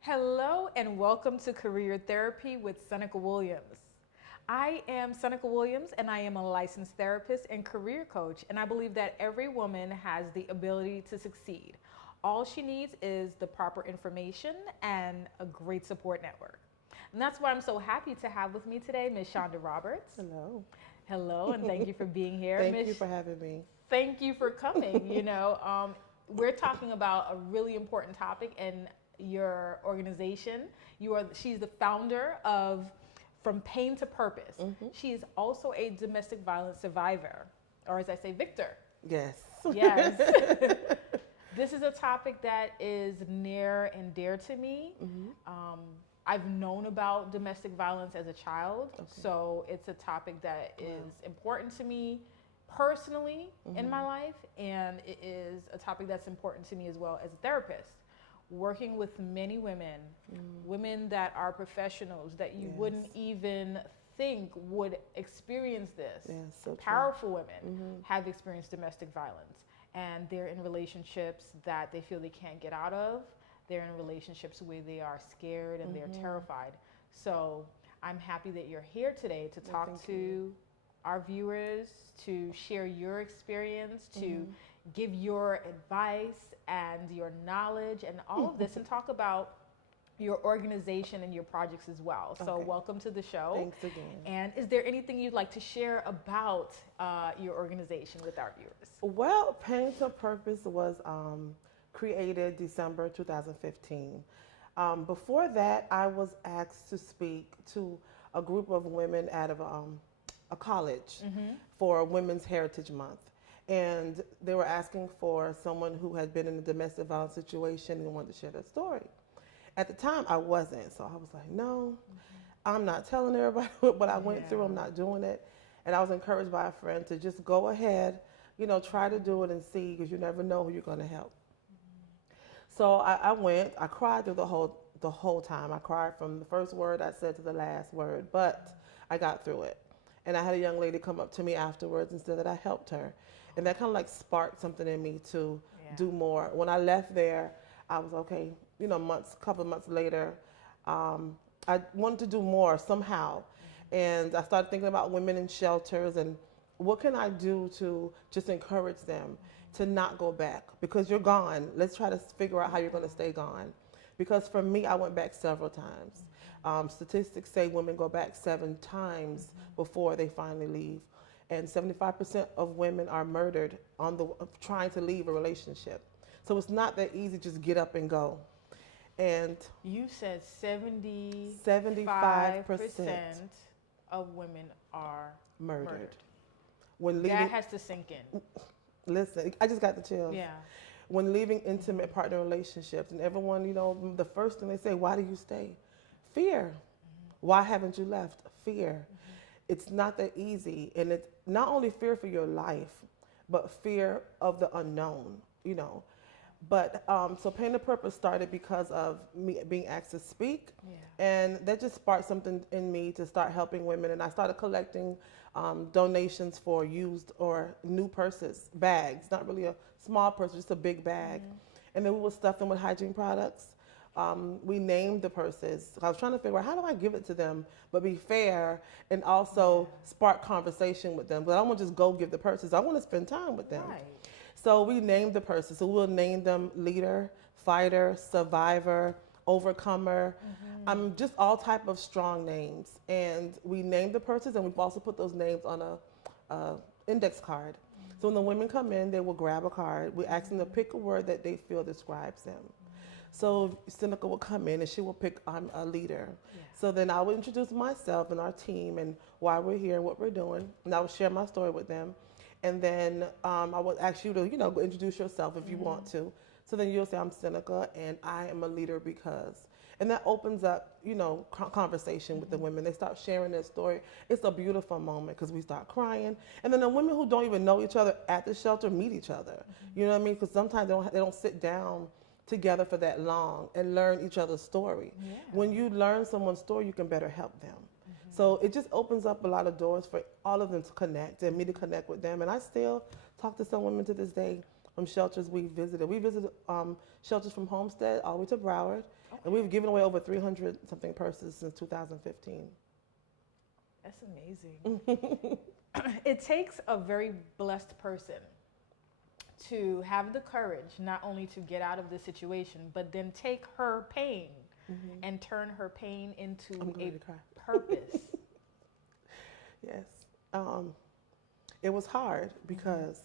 Hello and welcome to Career Therapy with Seneca Williams. I am Seneca Williams and I am a licensed therapist and career coach, and I believe that every woman has the ability to succeed. All she needs is the proper information and a great support network. And that's why I'm so happy to have with me today Ms. Shanda Roberts. Hello. Hello, and thank you for being here. Thank you for having me. Thank you for coming. We're talking about a really important topic in your organization. She's the founder of From Pain to Purpose. She is also a domestic violence survivor, or as I say, victor. Yes. Yes. This is a topic that is near and dear to me. I've known about domestic violence as a child, so it's a topic that is important to me personally in my life, and it is a topic that's important to me as well as a therapist. Working with many women, women that are professionals that you wouldn't even think would experience this. Yes, so Powerful women have experienced domestic violence, and they're in relationships that they feel they can't get out of. They're in relationships where they are scared and they're terrified. So I'm happy that you're here today to talk to our viewers, to share your experience, to give your advice and your knowledge and all of this, and talk about your organization and your projects as well. So welcome to the show. Thanks again. And is there anything you'd like to share about your organization with our viewers? Well, Pain to Purpose was created December 2015. Before that, I was asked to speak to a group of women out of a college for Women's Heritage Month. And they were asking for someone who had been in a domestic violence situation and wanted to share their story. At the time, I wasn't. So I was like, no, I'm not telling everybody what I went through. I'm not doing it. And I was encouraged by a friend to just go ahead, try to do it and see, because you never know who you're going to help. So I went. I cried through the whole time. I cried from the first word I said to the last word, but I got through it. And I had a young lady come up to me afterwards and said that I helped her. And that kind of like sparked something in me to do more. When I left there, I was okay. Couple of months later, I wanted to do more somehow. And I started thinking about women in shelters and what can I do to just encourage them to not go back, because you're gone. Let's try to figure out how you're going to stay gone. Because for me, I went back several times. Statistics say women go back 7 times before they finally leave. And 75% of women are murdered trying to leave a relationship. So it's not that easy to just get up and go. And you said 75% 75% of women are murdered. When leaving, that has to sink in. Listen, I just got the chills. Yeah. When leaving intimate partner relationships, and everyone, the first thing they say, why do you stay? Fear. Why haven't you left? Fear. It's not that easy. And it's not only fear for your life, but fear of the unknown, But so Pain to Purpose started because of me being asked to speak. And that just sparked something in me to start helping women. And I started collecting donations for used or new purses, bags, not really a small purse, just a big bag. And then we would stuff them with hygiene products. We named the purses. I was trying to figure out, how do I give it to them, but be fair and also spark conversation with them. But I don't want to just go give the purses. I want to spend time with them. Right. So we named the purses. So we'll name them leader, fighter, survivor, overcomer, just all type of strong names. And we named the purses, and we've also put those names on a index card. So when the women come in, they will grab a card. We ask them to pick a word that they feel describes them. So Seneca will come in and she will pick, I'm a leader. So then I will introduce myself and our team and why we're here, what we're doing, and I will share my story with them. And then I will ask you to, go introduce yourself if you want to. So then you'll say, I'm Seneca and I am a leader because. And that opens up, conversation with the women. They start sharing their story. It's a beautiful moment because we start crying. And then the women who don't even know each other at the shelter meet each other. You know what I mean? Because sometimes they don't sit down together for that long and learn each other's story. When you learn someone's story, you can better help them. So it just opens up a lot of doors for all of them to connect and me to connect with them. And I still talk to some women to this day from shelters we visited. We visited shelters from Homestead all the way to Broward. And we've given away over 300 something purses since 2015. That's amazing. It takes a very blessed person to have the courage not only to get out of the situation, but then take her pain and turn her pain into a purpose. Yes. It was hard because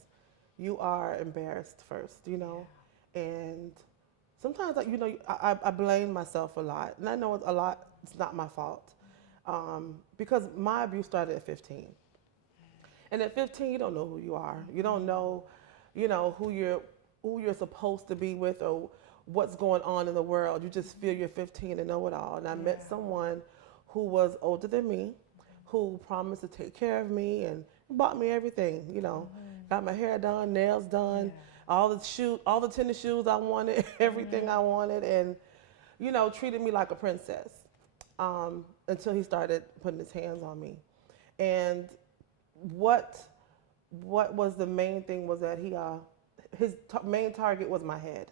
you are embarrassed first, you know, and sometimes, like, you know, I blame myself a lot, and I know a lot. It's not my fault because my abuse started at 15, and at 15, you don't know who you are. You don't know, you know, who you're supposed to be with or what's going on in the world. You just feel you're 15 and know it all. And I met someone who was older than me, who promised to take care of me and bought me everything. You know, got my hair done, nails done. All the tennis shoes I wanted, everything I wanted, and, you know, treated me like a princess until he started putting his hands on me. And what was the main thing was that his main target was my head.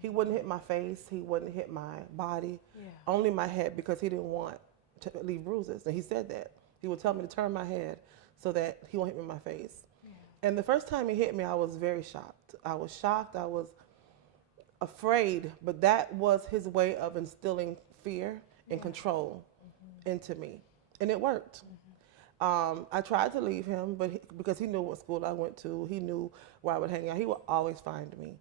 He wouldn't hit my face. He wouldn't hit my body, only my head, because he didn't want to leave bruises. And he said that. He would tell me to turn my head so that he won't hit me in my face. And the first time he hit me, I was very shocked. I was shocked. I was afraid. But that was his way of instilling fear and control into me. And it worked. I tried to leave him, but because he knew what school I went to, he knew where I would hang out. He would always find me.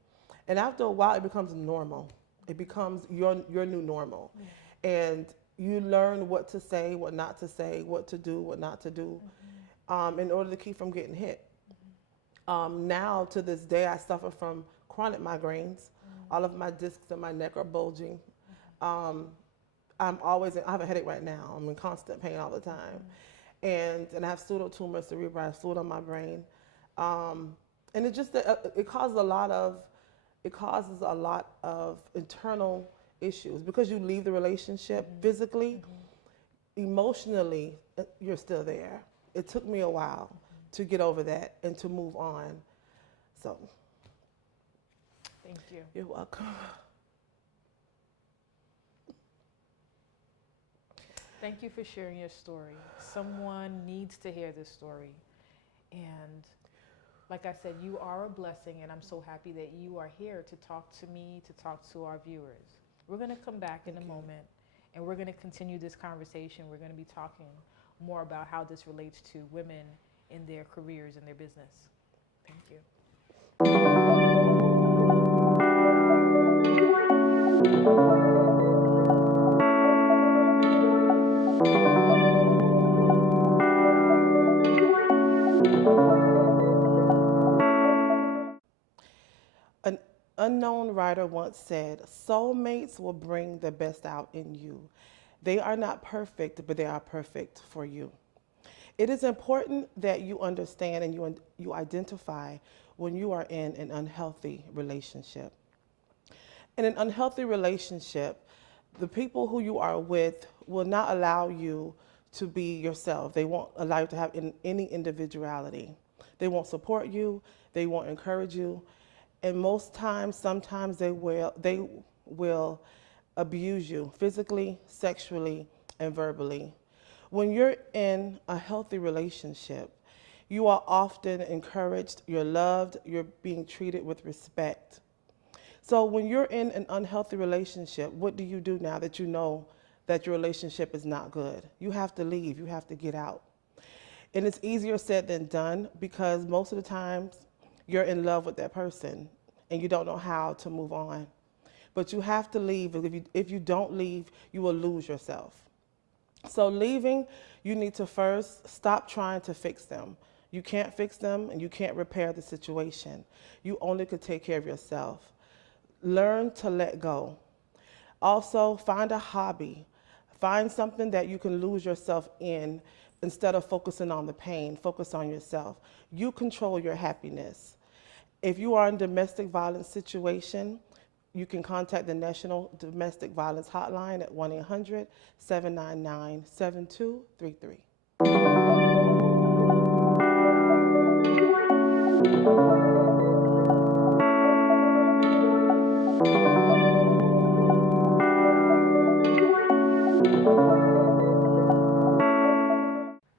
And after a while, it becomes normal. It becomes your new normal. And you learn what to say, what not to say, what to do, what not to do, in order to keep from getting hit. Now, to this day, I suffer from chronic migraines. All of my discs in my neck are bulging. I have a headache right now. I'm in constant pain all the time. And I have pseudotumor cerebri, I have fluid on my brain. And it causes a lot of internal issues because you leave the relationship physically, emotionally, you're still there. It took me a while to get over that and to move on. So, thank you. You're welcome. Thank you for sharing your story. Someone needs to hear this story. And like I said, you are a blessing, and I'm so happy that you are here to talk to me, to talk to our viewers. We're going to come back in a moment, and we're going to continue this conversation. We're going to be talking more about how this relates to women in their careers and their business. Thank you. An unknown writer once said, "Soulmates will bring the best out in you. They are not perfect, but they are perfect for you." It is important that you understand and you identify when you are in an unhealthy relationship. In an unhealthy relationship, the people who you are with will not allow you to be yourself. They won't allow you to have any individuality. They won't support you. They won't encourage you. And most times, sometimes they will abuse you physically, sexually, and verbally. When you're in a healthy relationship, you are often encouraged, you're loved, you're being treated with respect. So when you're in an unhealthy relationship, what do you do now that you know that your relationship is not good? You have to leave, you have to get out. And it's easier said than done because most of the times you're in love with that person and you don't know how to move on. But you have to leave. If you don't leave, you will lose yourself. So leaving, you need to first stop trying to fix them. You can't fix them and you can't repair the situation. You only could take care of yourself. Learn to let go. Also, find a hobby. Find something that you can lose yourself in instead of focusing on the pain. Focus on yourself. You control your happiness. If you are in a domestic violence situation, you can contact the National Domestic Violence Hotline at 1-800-799-7233.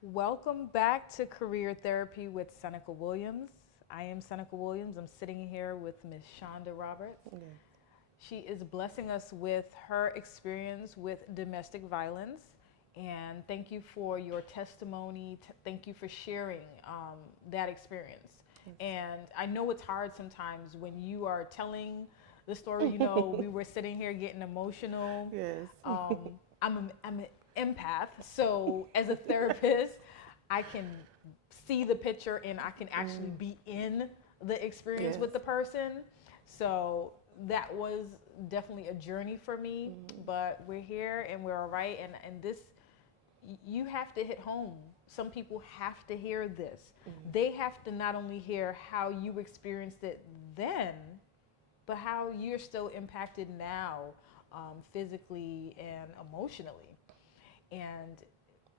Welcome back to Career Therapy with Seneca Williams. I am Seneca Williams. I'm sitting here with Ms. Shanda Roberts. Yeah. She is blessing us with her experience with domestic violence. And thank you for your testimony. Thank you for sharing that experience. And I know it's hard sometimes when you are telling the story. You know, we were sitting here getting emotional. Yes. I'm an empath, so as a therapist, I can see the picture and I can actually be in the experience with the person. So that was definitely a journey for me, but we're here and we're all right. And this, you have to hit home. Some people have to hear this. They have to not only hear how you experienced it then, but how you're still impacted now, physically and emotionally. And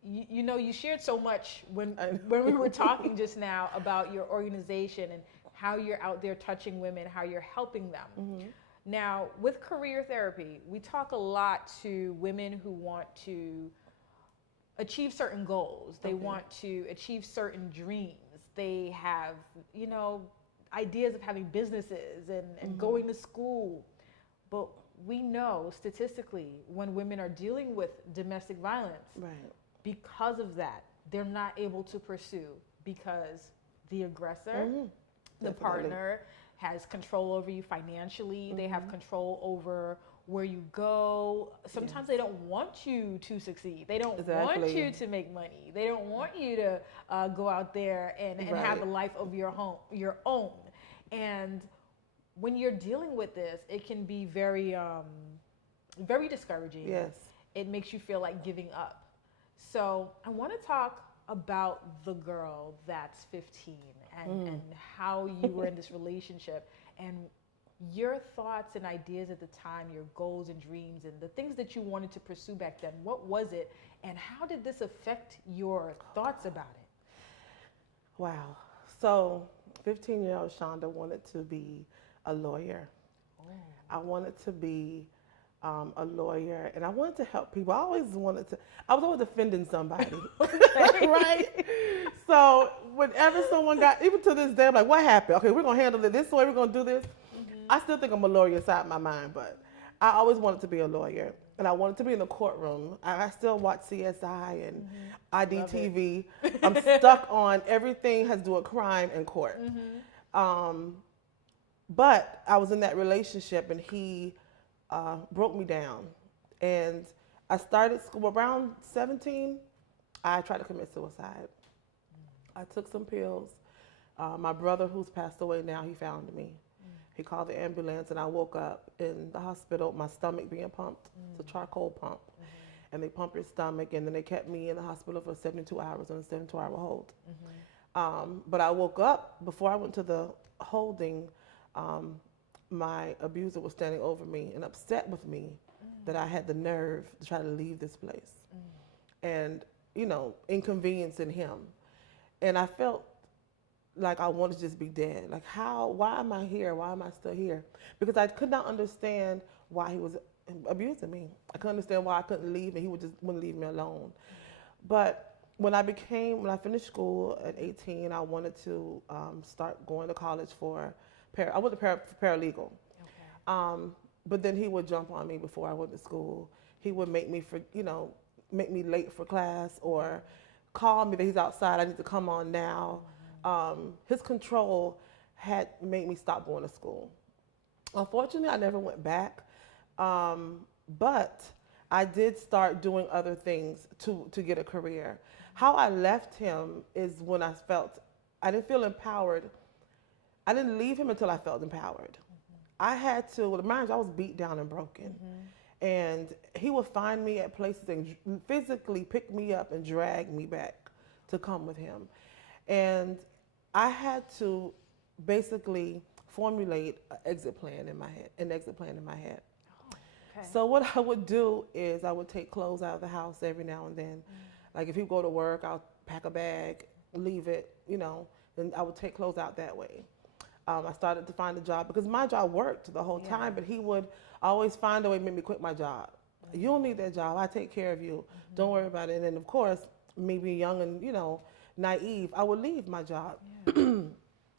you know, you shared so much when we were talking just now about your organization and how you're out there touching women, how you're helping them. Now, with career therapy, we talk a lot to women who want to achieve certain goals. They want to achieve certain dreams. They have, you know, ideas of having businesses and going to school. But we know statistically when women are dealing with domestic violence, because of that, they're not able to pursue because the aggressor, the partner, has control over you financially. They have control over where you go. Sometimes they don't want you to succeed. They don't want you to make money. They don't want you to go out there and have a life of your own. And when you're dealing with this, it can be very, very discouraging. Yes. It makes you feel like giving up. So I want to talk about the girl that's 15 and how you were in this relationship and your thoughts and ideas at the time, your goals and dreams and the things that you wanted to pursue back then. What was it and how did this affect your thoughts about it? Wow. So 15-year-old Shanda wanted to be a lawyer. I wanted to be a lawyer, and I wanted to help people. I was always defending somebody, right? So whenever someone got, even to this day, I'm like, what happened? Okay, we're going to handle it this way, we're going to do this. I still think I'm a lawyer inside my mind, but I always wanted to be a lawyer, and I wanted to be in the courtroom. I still watch CSI and IDTV. I'm stuck on everything has to do with crime and court. But I was in that relationship, and he broke me down. And I started school around 17. I tried to commit suicide. I took some pills. My brother, who's passed away now, he found me. He called the ambulance, and I woke up in the hospital, my stomach being pumped. It's a charcoal pump. And they pump your stomach, and then they kept me in the hospital for 72 hours on a 72-hour hold. But I woke up, before I went to the holding, my abuser was standing over me and upset with me that I had the nerve to try to leave this place and, you know, inconveniencing him. And I felt like I wanted to just be dead. Like, why am I here? Why am I still here? Because I could not understand why he was abusing me. I couldn't understand why I couldn't leave and he wouldn't leave me alone. But when I finished school at 18, I wanted to start going to college I went to paralegal. But then he would jump on me before I went to school. He would make me late for class or call me that he's outside, I need to come on now. His control had made me stop going to school. Unfortunately, I never went back, but I did start doing other things to get a career. How I left him is when I didn't feel empowered. I didn't leave him until I felt empowered. I had to, mind you, I was beat down and broken. And he would find me at places and physically pick me up and drag me back to come with him. And I had to basically formulate an exit plan in my head. So what I would do is I would take clothes out of the house every now and then. Like if he would go to work, I'll pack a bag, leave it, and I would take clothes out that way. I started to find a job because my job worked the whole time, but he would always find a way to make me quit my job. You don't need that job. I take care of you. Don't worry about it. And then, of course, me being young and, naive, I would leave my job. Yeah.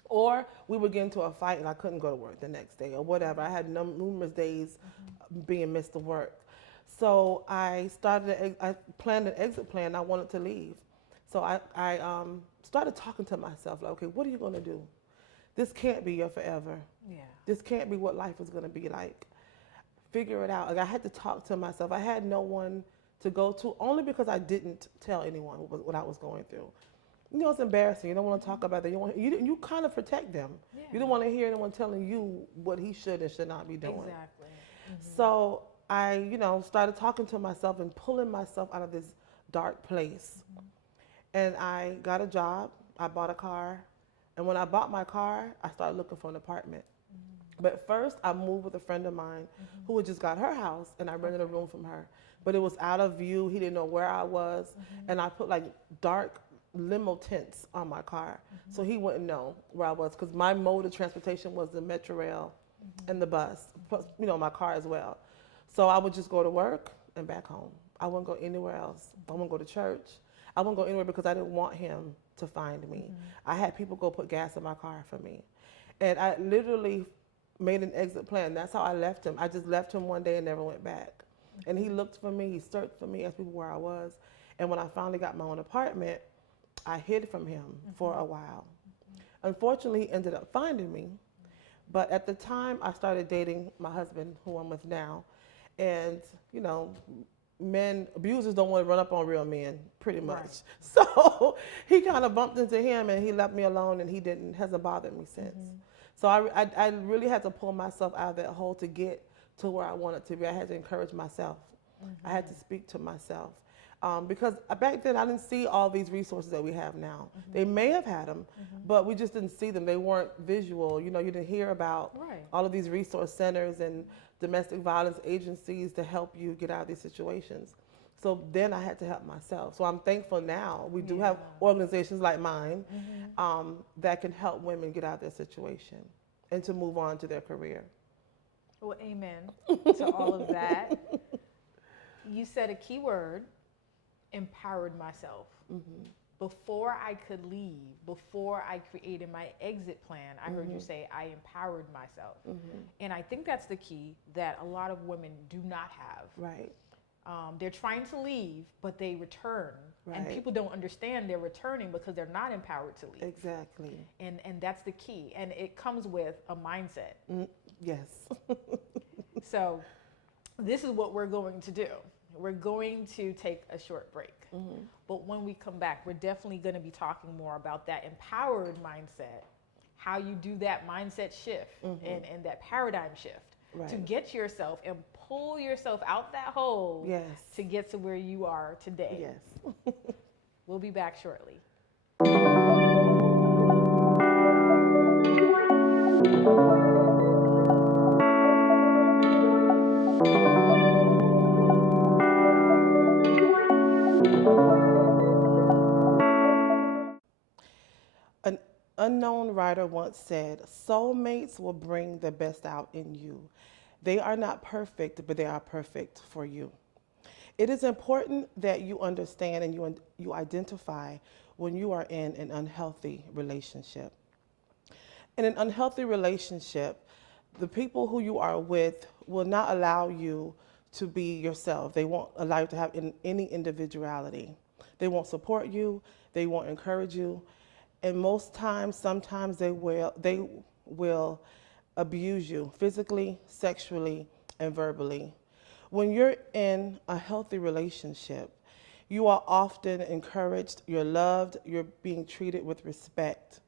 Or we would get into a fight and I couldn't go to work the next day or whatever. I had numerous days being missed to work. So I planned an exit plan. I wanted to leave. So I started talking to myself, like, okay, what are you going to do? This can't be your forever. Yeah. This can't be what life is going to be like. Figure it out. Like, I had to talk to myself. I had no one to go to, only because I didn't tell anyone what I was going through. It's embarrassing. You don't want to talk about that. You kind of protect them. Yeah. You don't want to hear anyone telling you what he should and should not be doing. Exactly. So I, started talking to myself and pulling myself out of this dark place. And I got a job. I bought a car. And when I bought my car, I started looking for an apartment. But first, I moved with a friend of mine who had just got her house, and I rented a room from her. But it was out of view. He didn't know where I was. And I put like dark limo tents on my car, so he wouldn't know where I was, because my mode of transportation was the Metro Rail and the bus, plus, my car as well. So I would just go to work and back home. I wouldn't go anywhere else. I wouldn't go to church. I wouldn't go anywhere because I didn't want him to find me. I had people go put gas in my car for me. And I literally made an exit plan. That's how I left him. I just left him one day and never went back. And he looked for me, he searched for me, asked people where I was. And when I finally got my own apartment, I hid from him for a while. Unfortunately, he ended up finding me. But at the time, I started dating my husband, who I'm with now. And, abusers don't want to run up on real men, pretty much. Right. So he kind of bumped into him, and he left me alone, and he hasn't bothered me since. So I really had to pull myself out of that hole to get to where I wanted to be. I had to encourage myself. I had to speak to myself. Because back then I didn't see all these resources that we have now. They may have had them, but we just didn't see them. They weren't visual. You didn't hear about all of these resource centers and domestic violence agencies to help you get out of these situations. So then I had to help myself. So I'm thankful now we do have organizations like mine that can help women get out of their situation and to move on to their career. Well, amen to all of that. You said a key word. Empowered myself. Before I could leave, before I created my exit plan, I heard you say I empowered myself. And I think that's the key that a lot of women do not have. Right. They're trying to leave, but they return. Right. And people don't understand they're returning because they're not empowered to leave. Exactly. And that's the key. And it comes with a mindset. Yes. So this is what we're going to do. We're going to take a short break. But when we come back, we're definitely going to be talking more about that empowered mindset, how you do that mindset shift and that paradigm shift to get yourself and pull yourself out that hole to get to where you are today. Yes. We'll be back shortly. An unknown writer once said, "Soulmates will bring the best out in you. They are not perfect, but they are perfect for you." It is important that you understand and you identify when you are in an unhealthy relationship. In an unhealthy relationship, the people who you are with will not allow you to be yourself. They won't allow you to have any individuality. They won't support you. They won't encourage you. And most times, sometimes they will abuse you physically, sexually, and verbally. When you're in a healthy relationship, you are often encouraged, you're loved, you're being treated with respect.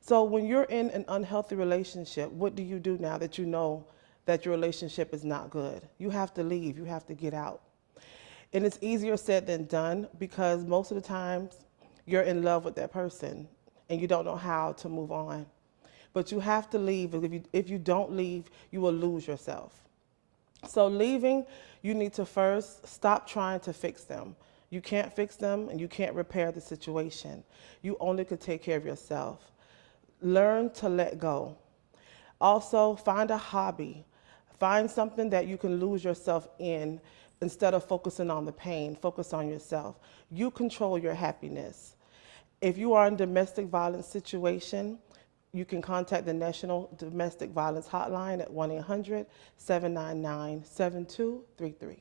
So when you're in an unhealthy relationship, what do you do now that you know that your relationship is not good? You have to leave, you have to get out. And it's easier said than done because most of the times you're in love with that person and you don't know how to move on. But you have to leave. If you don't leave, you will lose yourself. So leaving, you need to first stop trying to fix them. You can't fix them and you can't repair the situation. You only can take care of yourself. Learn to let go. Also, find a hobby. Find something that you can lose yourself in instead of focusing on the pain, focus on yourself. You control your happiness. If you are in a domestic violence situation, you can contact the National Domestic Violence Hotline at 1-800-799-7233.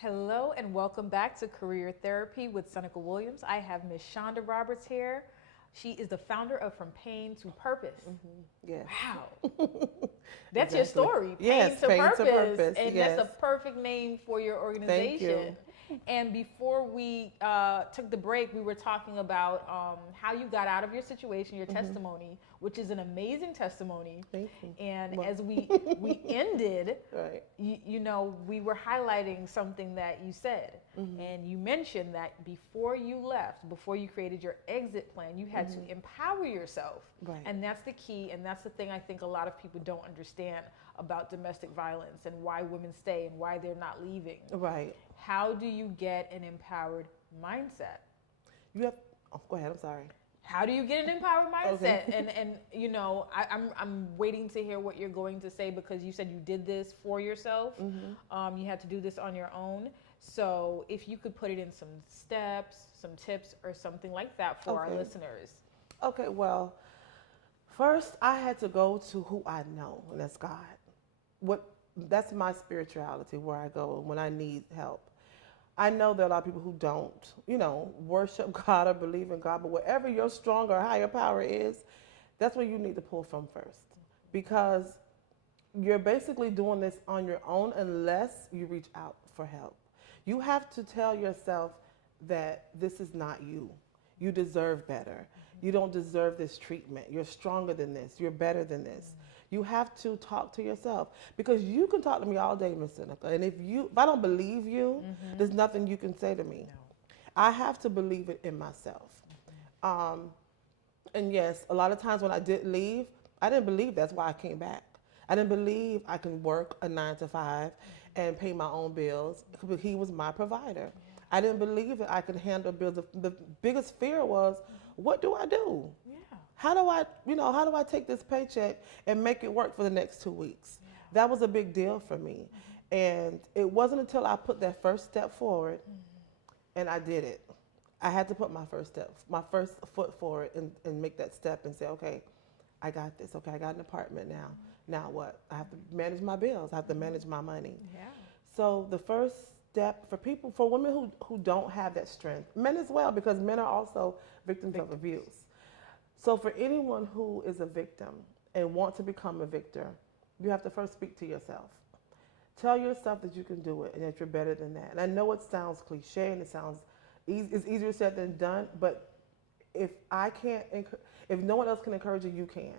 Hello and welcome back to Career Therapy with Seneca Williams. I have Miss Shanda Roberts here. She is the founder of From Pain to Purpose. Yes. Wow. That's Exactly. your story. Pain Yes, to Pain to Purpose. Purpose, And yes. that's a perfect name for your organization. Thank you. And before we took the break, we were talking about how you got out of your situation, your testimony, which is an amazing testimony. Thank you. And Well. as we ended, Right. you know, we were highlighting something that you said. And you mentioned that before you left, before you created your exit plan, you had to empower yourself. Right. And that's the key. And that's the thing I think a lot of people don't understand about domestic violence and why women stay and why they're not leaving. Right. How do you get an empowered mindset? You have. Oh, go ahead. I'm sorry. How do you get an empowered mindset? Okay. And you know, I'm waiting to hear what you're going to say because you said you did this for yourself. You had to do this on your own. So if you could put it in some steps, some tips, or something like that for our listeners. Okay. Well, first I had to go to who I know, and that's God. That's my spirituality, where I go when I need help. I know there are a lot of people who don't, worship God or believe in God, but wherever your stronger, higher power is, that's where you need to pull from first. Because you're basically doing this on your own unless you reach out for help. You have to tell yourself that this is not you. You deserve better. You don't deserve this treatment. You're stronger than this. You're better than this. You have to talk to yourself, because you can talk to me all day, Miss Seneca, and if I don't believe you, there's nothing you can say to me. No. I have to believe it in myself. And yes, a lot of times when I did leave, I didn't believe that's why I came back. I didn't believe I can work a 9 to 5 and pay my own bills, because he was my provider. I didn't believe that I could handle bills. The biggest fear was, what do I do? How do I take this paycheck and make it work for the next 2 weeks? That was a big deal for me. And it wasn't until I put that first step forward and I did it. I had to put my first foot forward and make that step and say, okay, I got this. Okay, I got an apartment now. Now what? I have to manage my bills. I have to manage my money. Yeah. So the first step for women who don't have that strength, men as well, because men are also victims of abuse. So for anyone who is a victim and want to become a victor, you have to first speak to yourself. Tell yourself that you can do it and that you're better than that. And I know it sounds cliche and it's easier said than done, but if no one else can encourage you, you can.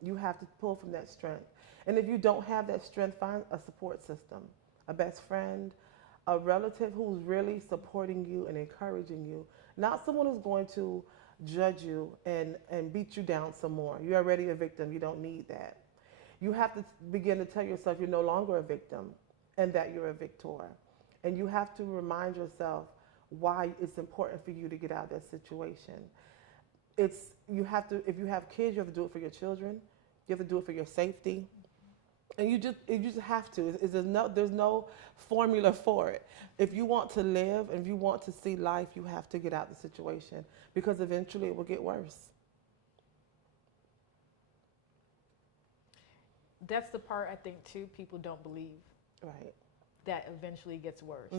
You have to pull from that strength. And if you don't have that strength, find a support system, a best friend, a relative who's really supporting you and encouraging you, not someone who's going to judge you and beat you down some more. You're already a victim. You don't need that. You have to begin to tell yourself you're no longer a victim and that you're a victor. And you have to remind yourself why it's important for you to get out of that situation. If you have kids, you have to do it for your children. You have to do it for your safety. And you just have to. There's no formula for it. If you want to live and if you want to see life, you have to get out of the situation, because eventually it will get worse. That's the part I think too people don't believe. Right. That eventually gets worse.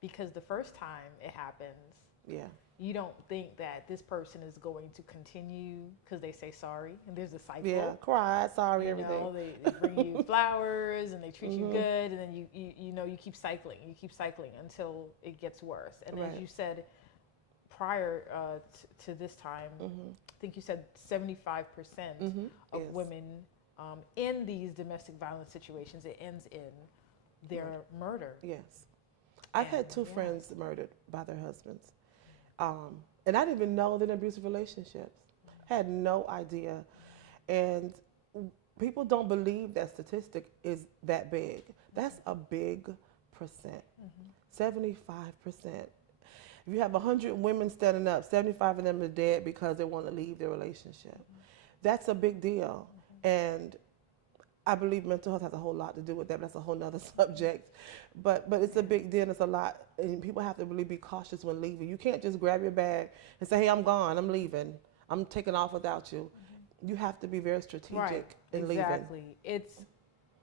Because the first time it happens, you don't think that this person is going to continue because they say sorry, and there's a cycle. Yeah, cry, sorry, everything. They bring you flowers and they treat you good, and then you keep cycling until it gets worse. And as you said prior to this time, I think you said 75% of women in these domestic violence situations, it ends in their murder. Yes. I've had two friends murdered by their husbands. And I didn't even know they're in abusive relationships. Had no idea. And people don't believe that statistic is that big. That's a big percent. 75%. If you have 100 women standing up, 75 of them are dead because they want to leave their relationship. That's a big deal. And I believe mental health has a whole lot to do with that, but that's a whole nother subject. But it's a big deal, it's a lot, and people have to really be cautious when leaving. You can't just grab your bag and say, hey, I'm gone, I'm leaving, I'm taking off without you. You have to be very strategic in leaving. Exactly.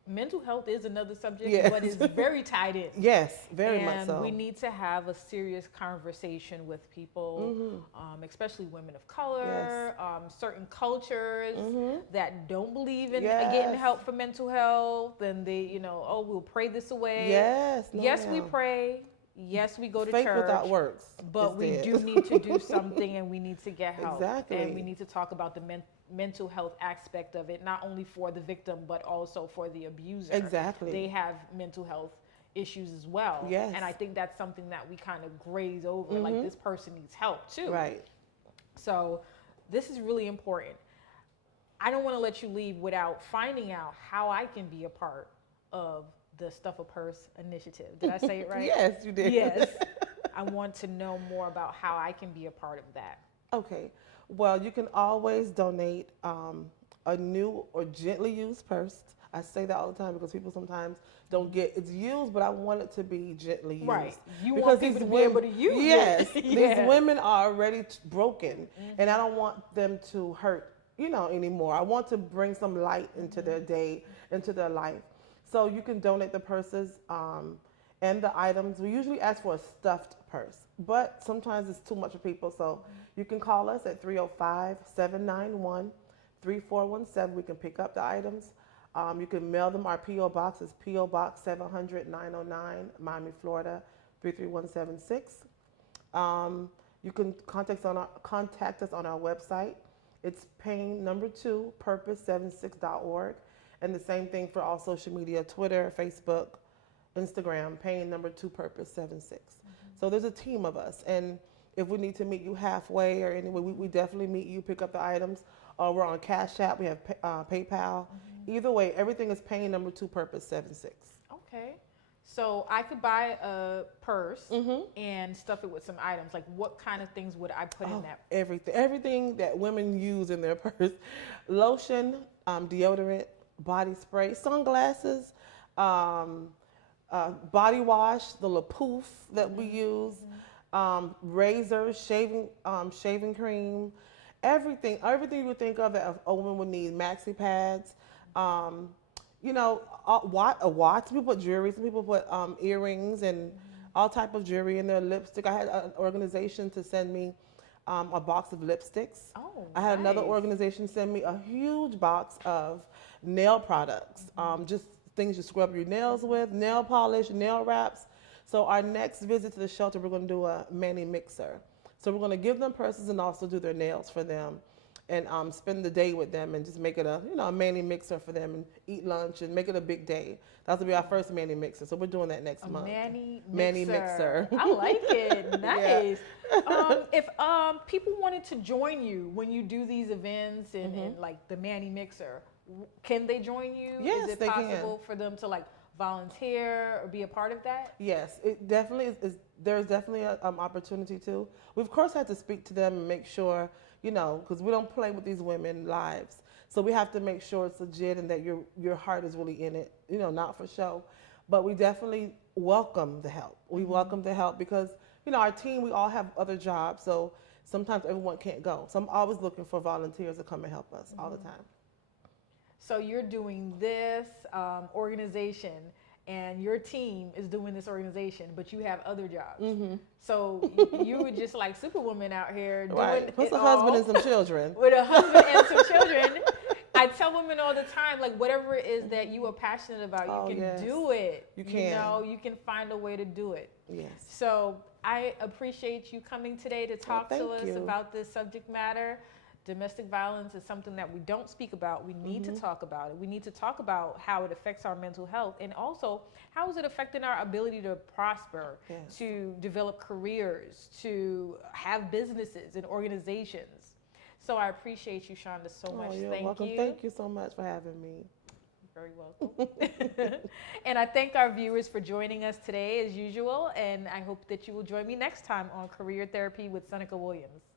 Mental health is another subject, yes. but it's very tied in. Yes, very much so. And we need to have a serious conversation with people, especially women of color, certain cultures that don't believe in getting help for mental health, and they, oh, we'll pray this away. Yes, yes, we pray. Yes, we go to Faith church. without works, but we do need to do something, and we need to get help. Exactly. And we need to talk about the mental health aspect of it, not only for the victim, but also for the abuser. Exactly. They have mental health issues as well. Yes. And I think that's something that we kind of graze over, like this person needs help too. Right. So this is really important. I don't want to let you leave without finding out how I can be a part of the Stuff a Purse initiative. Did I say it right? Yes, you did. Yes. I want to know more about how I can be a part of that. Okay. Well, you can always donate a new or gently used purse. I say that all the time because people sometimes don't get it's used, but I want it to be gently used. Right. You because want people to be able to use it. Yes. These women are already broken, and I don't want them to hurt, anymore. I want to bring some light into their day, into their life. So you can donate the purses and the items. We usually ask for a stuffed purse, but sometimes it's too much for people. So you can call us at 305-791-3417. We can pick up the items. You can mail them. Our P.O. Box is P.O. Box 700-909, Miami, Florida, 33176. You can contact us on our website. It's pain2purpose76.org. And the same thing for all social media, Twitter, Facebook, Instagram, pain2purpose76. So there's a team of us. And if we need to meet you halfway or anyway, we definitely meet you, pick up the items. Or we're on Cash App, we have PayPal. Either way, everything is pain2purpose76. Okay. So I could buy a purse and stuff it with some items. Like what kind of things would I put in that? Everything that women use in their purse. Lotion, deodorant, body spray, sunglasses, body wash, the La Pouf that we use, razors, shaving cream, everything you would think of that a woman would need, maxi pads, a watch. Some people put jewelry, some people put earrings and all type of jewelry in their lipstick. I had an organization to send me a box of lipsticks. Oh, I had another organization send me a huge box of nail products, just things you scrub your nails with, nail polish, nail wraps. So our next visit to the shelter, we're going to do a mani mixer. So we're going to give them purses and also do their nails for them, and spend the day with them and just make it a mani mixer for them and eat lunch and make it a big day. That'll be our first mani mixer. So we're doing that next month. Mani mixer. I like it. Nice. If people wanted to join you when you do these events and like the mani mixer, can they join you? Yes, is it possible for them to like volunteer or be a part of that? Yes, it definitely is. There's definitely an opportunity to. We of course have to speak to them and make sure, because we don't play with these women's lives. So we have to make sure it's legit and that your heart is really in it, not for show. But we definitely welcome the help. We welcome the help because, our team, we all have other jobs. So sometimes everyone can't go. So I'm always looking for volunteers to come and help us all the time. So you're doing this organization and your team is doing this organization, but you have other jobs. So you were just like Superwoman out here doing Plus a husband and some children. With a husband and some children. I tell women all the time, like whatever it is that you are passionate about, you can do it. You can. You can find a way to do it. Yes. So I appreciate you coming today to talk to us about this subject matter. Domestic violence is something that we don't speak about. We need to talk about it. We need to talk about how it affects our mental health and also how is it affecting our ability to prosper, to develop careers, to have businesses and organizations. So I appreciate you, Shanda, so much. You're welcome. Thank you so much for having me. very welcome. And I thank our viewers for joining us today as usual, and I hope that you will join me next time on Career Therapy with Seneca Williams.